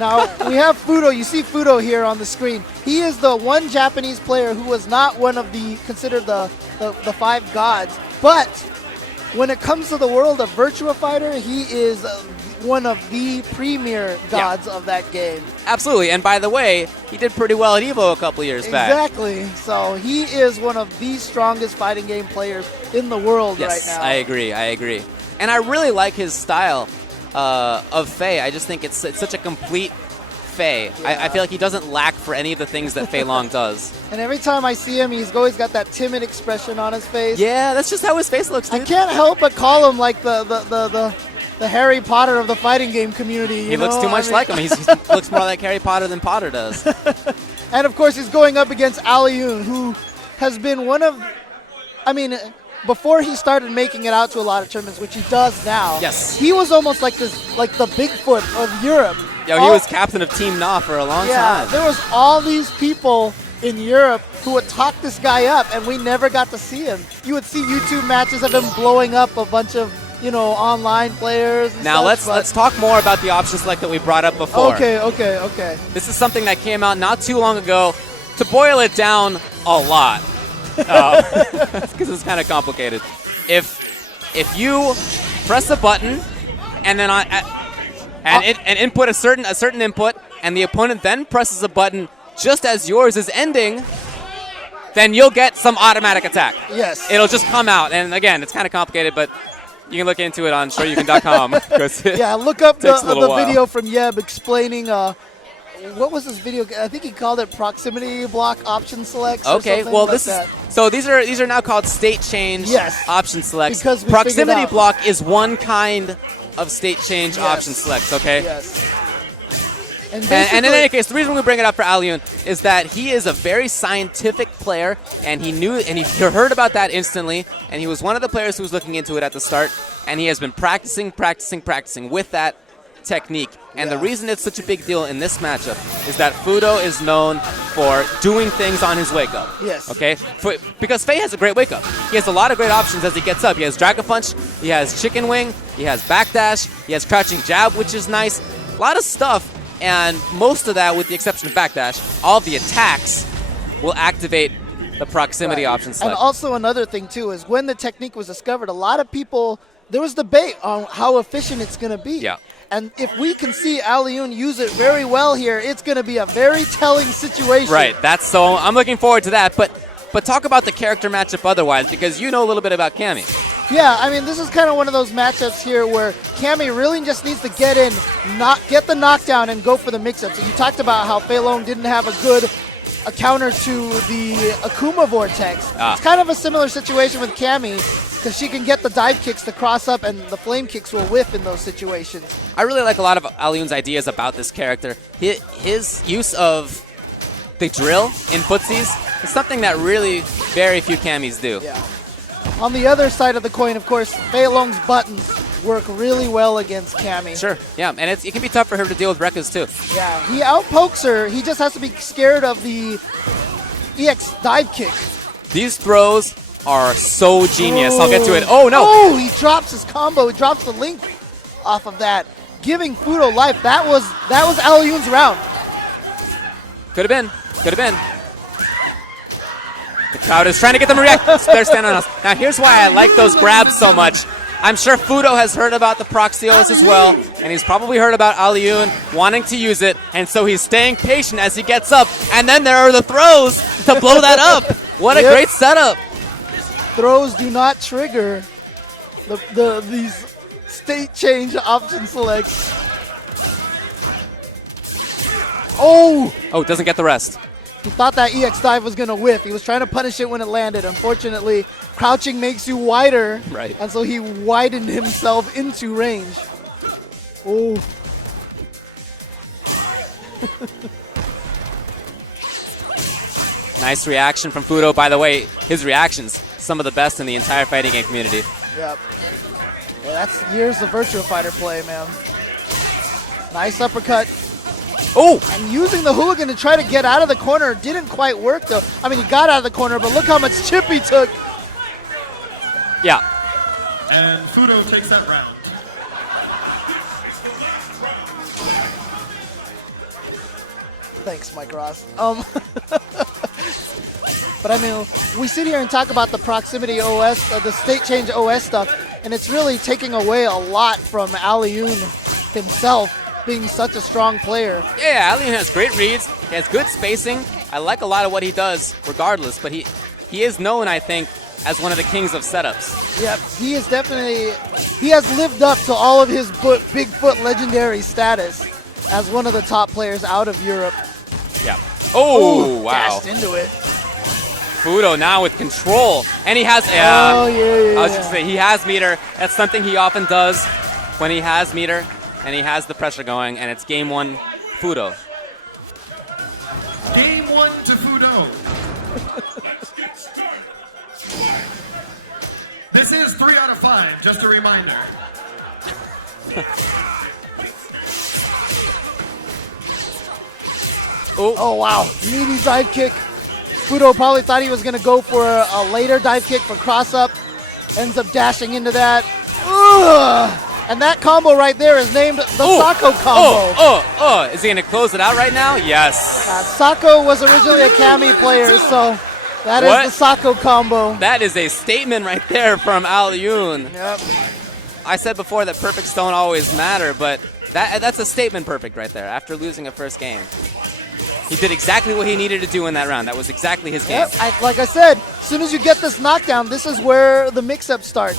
Now, we have Fuudo. You see Fuudo here on the screen. He is the one Japanese player who was not one of the, considered the 5 gods. But when it comes to the world of Virtua Fighter, he is one of the premier gods of that game. Absolutely. And by the way, he did pretty well at EVO a couple years back. Exactly. So he is one of the strongest fighting game players in the world right now. I agree. And I really like his style of Fei. I just think it's such a complete Fei. Yeah. I feel like he doesn't lack for any of the things that Fei Long does. And every time I see him, he's always got that timid expression on his face. Yeah, that's just how his face looks, dude. I can't help but call him like the Harry Potter of the fighting game community. He looks too much like him. He looks more like Harry Potter than Potter does. And of course, he's going up against Alioune, who has been one of, before he started making it out to a lot of tournaments, which he does now. Yes. He was almost like the Bigfoot of Europe. Yo, he was captain of Team Na for a long time. There was all these people in Europe who would talk this guy up, and we never got to see him. You would see YouTube matches of him blowing up a bunch of, online players. And now such, let's talk more about the option select that we brought up before. Okay. This is something that came out not too long ago. To boil it down a lot, because it's kind of complicated. If you press a button and then and input a certain input, and the opponent then presses a button just as yours is ending, then you'll get some automatic attack. Yes. It'll just come out, and again, it's kind of complicated, but you can look into it on shoryuken.com. Yeah, look up the while. video from Yeb explaining what was this video? I think he called it proximity block option selects. Okay, well these are now called state change option selects. Because proximity block is one kind of state change option selects. Okay. Yes. And in any case, the reason we bring it up for Alioune is that he is a very scientific player, and he heard about that instantly, and he was one of the players who was looking into it at the start, and he has been practicing with that technique. And the reason it's such a big deal in this matchup is that Fuudo is known for doing things on his wake up. Yes. Okay? Because Fei has a great wake up. He has a lot of great options as he gets up. He has Dragon Punch, he has Chicken Wing, he has Backdash, he has Crouching Jab, which is nice. A lot of stuff. And most of that, with the exception of Backdash, all of the attacks will activate the proximity option select. And also another thing, too, is when the technique was discovered, a lot of people, there was debate on how efficient it's going to be. Yeah. And if we can see Alioune use it very well here, it's going to be a very telling situation. Right. So I'm looking forward to that. But talk about the character matchup otherwise, because you know a little bit about Cammy. Yeah, this is kind of one of those matchups here where Cammy really just needs to get in, get the knockdown, and go for the mix-up. So you talked about how Fei Long didn't have a counter to the Akuma Vortex. It's kind of a similar situation with Cammy, because she can get the dive kicks to cross up, and the flame kicks will whiff in those situations. I really like a lot of Alioun's ideas about this character. His use of the drill in footsies is something that really very few Cammys do. Yeah. On the other side of the coin, of course, Fei Long's buttons work really well against Cammy. Sure, yeah, and it can be tough for her to deal with Rekkas too. Yeah, he outpokes her. He just has to be scared of the EX dive kick. These throws are so genius. I'll get to it. Oh, no. Oh, he drops his combo. He drops the link off of that, giving Fuudo life. That was Alioun's round. Could have been. The crowd is trying to get them to react. They're standing on us. Now, here's why I like those grabs so much. I'm sure Fuudo has heard about the Proxios as well, and he's probably heard about Alioune wanting to use it, and so he's staying patient as he gets up, and then there are the throws to blow that up. What a great setup. Throws do not trigger these state change option selects. Oh, doesn't get the rest. He thought that EX dive was going to whiff. He was trying to punish it when it landed. Unfortunately, crouching makes you wider. Right. And so he widened himself into range. Oh. Nice reaction from Fuudo. By the way, his reactions, some of the best in the entire fighting game community. Yep. Yeah, that's years of Virtua Fighter play, man. Nice uppercut. Oh! And using the hooligan to try to get out of the corner didn't quite work, though. He got out of the corner, but look how much chip he took. Yeah. And Fuudo takes that round. Thanks, Mike Ross. But I mean, we sit here and talk about the proximity OS, the state change OS stuff, and it's really taking away a lot from Alioune himself being such a strong player. Yeah, Alioune has great reads. He has good spacing. I like a lot of what he does regardless, but he is known, I think, as one of the kings of setups. Yep, he is definitely, he has lived up to all of his Bigfoot legendary status as one of the top players out of Europe. Yeah. Oh, Ooh, wow. dashed into it. Fuudo now with control, and he has. Oh, yeah. I was just saying, he has meter. That's something he often does when he has meter, and he has the pressure going, and it's game 1, Fuudo. Game 1 to Fuudo. This is 3 out of 5, just a reminder. Oh, wow. Meaty dive kick. Fuudo probably thought he was going to go for a later dive kick for cross-up. Ends up dashing into that. Ugh. And that combo right there is named the Sako combo. Is he going to close it out right now? Yes. Sako was originally a Cammy player, so that is the Sako combo. That is a statement right there from Alioune. Yep. I said before that perfects don't always matter, but that's a statement perfect right there after losing a first game. He did exactly what he needed to do in that round. That was exactly his game. Yep. Like I said, as soon as you get this knockdown, this is where the mix-up starts.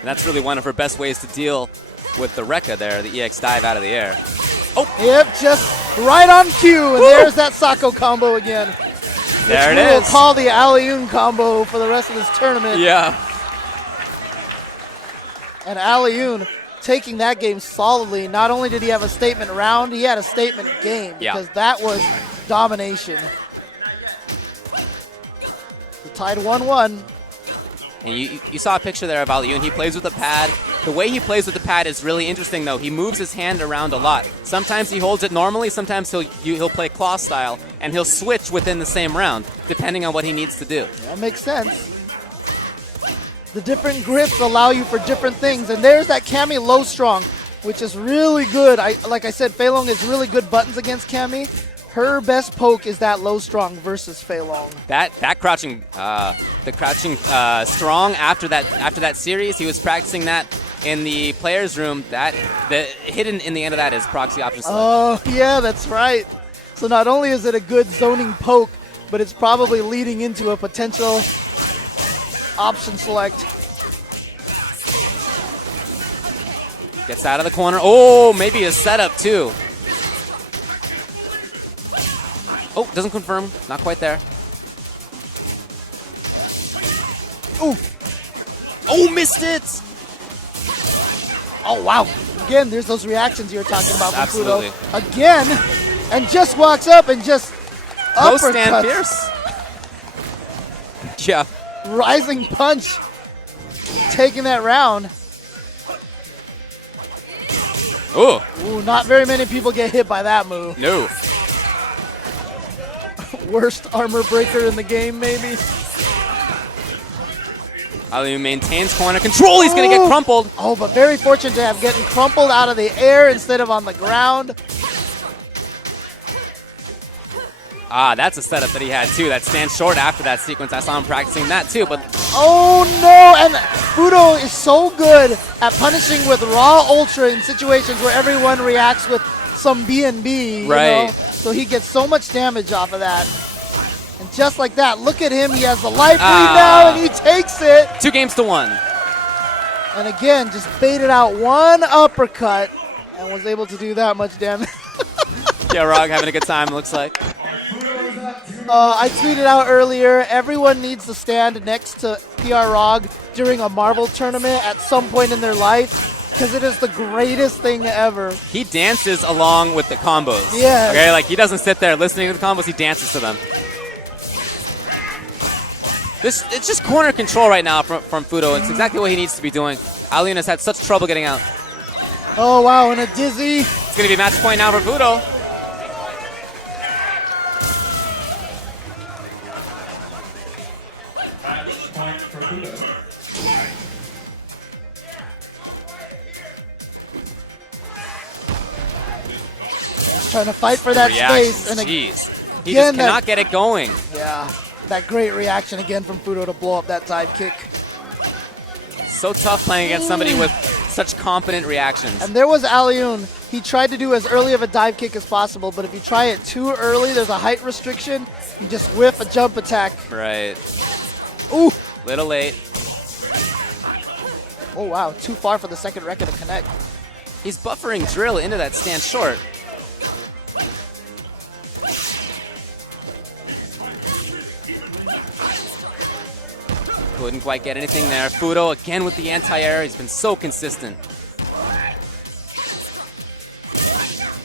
And that's really one of her best ways to deal with the Rekka there, the EX dive out of the air. Oh! Yep, just right on cue, and there's that Sako combo again. There it is. is. We'll call the Alioune combo for the rest of this tournament. Yeah. And Alioune taking that game solidly. Not only did he have a statement round, he had a statement game because that was domination. The tied 1-1. And you saw a picture there of Alioune. He plays with the pad. The way he plays with the pad is really interesting, though. He moves his hand around a lot. Sometimes he holds it normally. Sometimes he'll play claw style, and he'll switch within the same round, depending on what he needs to do. That makes sense. The different grips allow you for different things. And there's that Cammy low strong, which is really good. Like I said, Fei Long is really good buttons against Cammy. Her best poke is that low strong versus Fei Long. That crouching, the crouching strong after that series, he was practicing that in the players' room. The hidden in the end of that is proxy option select. Oh yeah, that's right. So not only is it a good zoning poke, but it's probably leading into a potential option select. Gets out of the corner. Oh, maybe a setup too. Oh, doesn't confirm. Not quite there. Ooh. Oh, missed it. Oh, wow. Again, there's those reactions you were talking about from Absolutely. Fuudo. Again, and just walks up and just Post stand uppercuts. fierce. Yeah. Rising punch. Taking that round. Oh. Ooh, not very many people get hit by that move. No. Worst armor breaker in the game, maybe. Alioune maintains corner control. He's going to get crumpled. Oh, but very fortunate to have getting crumpled out of the air instead of on the ground. Ah, that's a setup that he had too. That stands short after that sequence. I saw him practicing that too. But oh no! And Fuudo is so good at punishing with raw ultra in situations where everyone reacts with some BNB. Right. You know? So he gets so much damage off of that. And just like that, look at him. He has the life lead now, and he takes it. 2-1. And again, just baited out one uppercut and was able to do that much damage. Yeah, Rog having a good time, looks like. I tweeted out earlier, everyone needs to stand next to PR Rog during a Marvel tournament at some point in their life, because it is the greatest thing ever. He dances along with the combos. Yeah. Okay, like he doesn't sit there listening to the combos, he dances to them. It's just corner control right now from Fuudo. It's exactly what he needs to be doing. Alioune has had such trouble getting out. Oh, wow, and a dizzy. It's going to be match point now for Fuudo. Match point for Fuudo. trying to fight for that Reaction. space. And Jeez. He again, just cannot get it going. yeah, that great reaction again from Fuudo to blow up that dive kick. So tough playing against somebody with such confident reactions. And there was Alioune. He tried to do as early of a dive kick as possible, but if you try it too early, there's a height restriction. You just whiff a jump attack. Right. Ooh. Little late. Oh, wow. Too far for the second record to connect. He's buffering drill into that stand short. Couldn't quite get anything there. Fuudo again with the anti-air. He's been so consistent.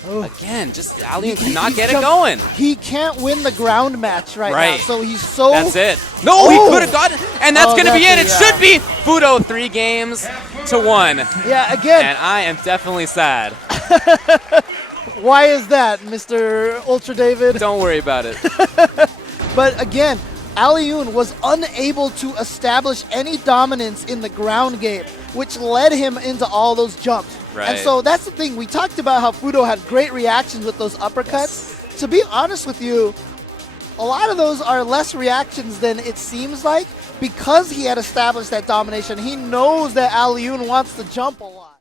Again, just Alioune cannot get it going. He can't win the ground match right now, so he's so... That's it. No, he could have gotten it, and that's going to be it. It should be Fuudo 3 games to 1. Yeah, again. And I am definitely sad. Why is that, Mr. Ultra David? Don't worry about it. But again, Alioune was unable to establish any dominance in the ground game, which led him into all those jumps. Right. And so that's the thing. We talked about how Fuudo had great reactions with those uppercuts. Yes. To be honest with you, a lot of those are less reactions than it seems like because he had established that domination. He knows that Alioune wants to jump a lot.